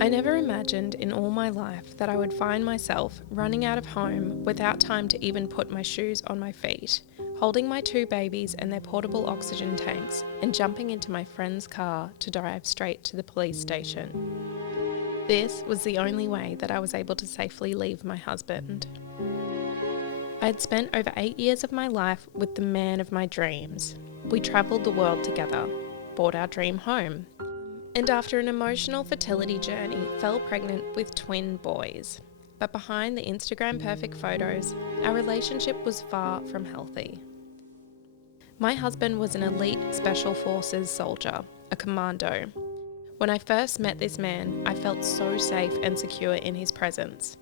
I never imagined in all my life that I would find myself running out of home without time to even put my shoes on my feet, holding my 2 babies and their portable oxygen tanks, and jumping into my friend's car to drive straight to the police station. This was the only way that I was able to safely leave my husband. I had spent over 8 years of my life with the man of my dreams. We travelled the world together, bought our dream home, and after an emotional fertility journey, fell pregnant with twin boys. But behind the Instagram perfect photos, our relationship was far from healthy. My husband was an elite Special Forces soldier, a commando. When I first met this man, I felt so safe and secure in his presence.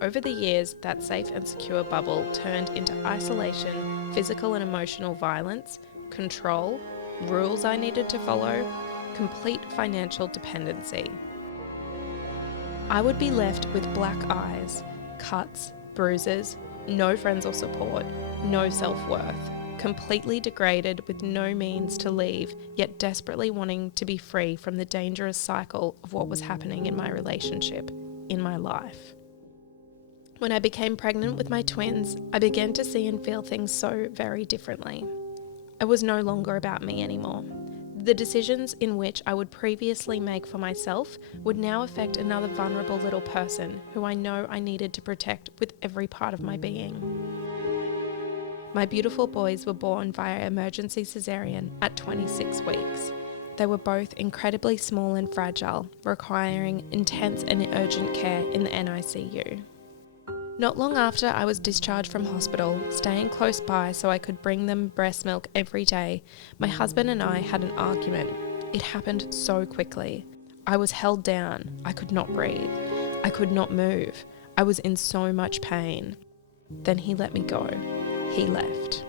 Over the years, that safe and secure bubble turned into isolation, physical and emotional violence, control, rules I needed to follow, complete financial dependency. I would be left with black eyes, cuts, bruises, no friends or support, no self-worth, completely degraded with no means to leave, yet desperately wanting to be free from the dangerous cycle of what was happening in my relationship, in my life. When I became pregnant with my twins, I began to see and feel things so very differently. It was no longer about me anymore. The decisions in which I would previously make for myself would now affect another vulnerable little person who I know I needed to protect with every part of my being. My beautiful boys were born via emergency cesarean at 26 weeks. They were both incredibly small and fragile, requiring intense and urgent care in the NICU. Not long after I was discharged from hospital, staying close by so I could bring them breast milk every day, my husband and I had an argument. It happened so quickly. I was held down. I could not breathe. I could not move. I was in so much pain. Then he let me go. He left.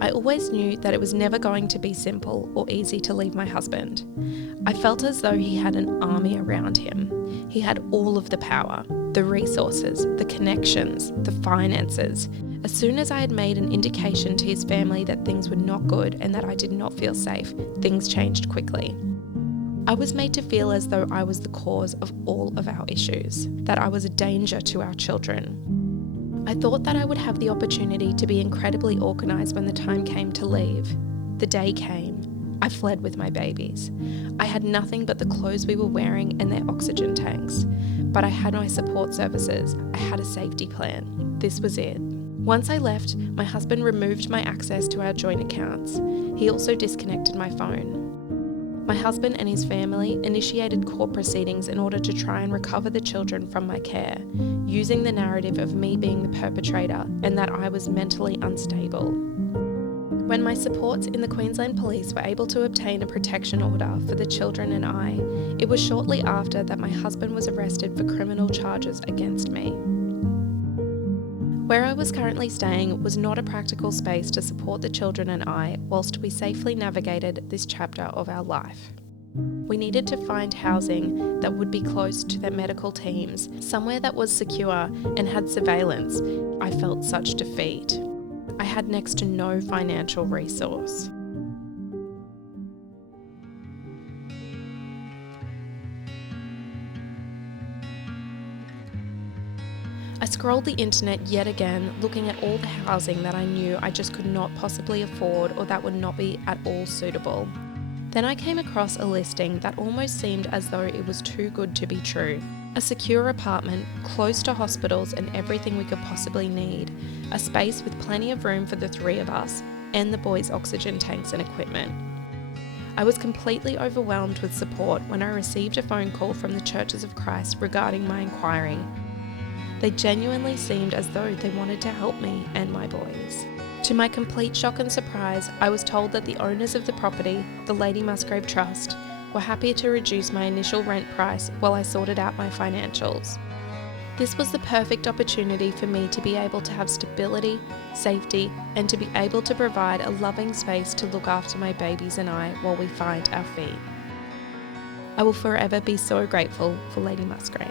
I always knew that it was never going to be simple or easy to leave my husband. I felt as though he had an army around him. He had all of the power, the resources, the connections, the finances. As soon as I had made an indication to his family that things were not good and that I did not feel safe, things changed quickly. I was made to feel as though I was the cause of all of our issues, that I was a danger to our children. I thought that I would have the opportunity to be incredibly organised when the time came to leave. The day came. I fled with my babies. I had nothing but the clothes we were wearing and their oxygen tanks. But I had my support services. I had a safety plan. This was it. Once I left, my husband removed my access to our joint accounts. He also disconnected my phone. My husband and his family initiated court proceedings in order to try and recover the children from my care, using the narrative of me being the perpetrator and that I was mentally unstable. When my supports in the Queensland Police were able to obtain a protection order for the children and I, it was shortly after that my husband was arrested for criminal charges against me. Where I was currently staying was not a practical space to support the children and I whilst we safely navigated this chapter of our life. We needed to find housing that would be close to their medical teams, somewhere that was secure and had surveillance. I felt such defeat. I had next to no financial resource. I scrolled the internet yet again, looking at all the housing that I knew I just could not possibly afford or that would not be at all suitable. Then I came across a listing that almost seemed as though it was too good to be true. A secure apartment, close to hospitals and everything we could possibly need. A space with plenty of room for the 3 of us, and the boys' oxygen tanks and equipment. I was completely overwhelmed with support when I received a phone call from the Churches of Christ regarding my inquiry. They genuinely seemed as though they wanted to help me and my boys. To my complete shock and surprise, I was told that the owners of the property, the Lady Musgrave Trust, were happy to reduce my initial rent price while I sorted out my financials. This was the perfect opportunity for me to be able to have stability, safety, and to be able to provide a loving space to look after my babies and I while we find our feet. I will forever be so grateful for Lady Musgrave.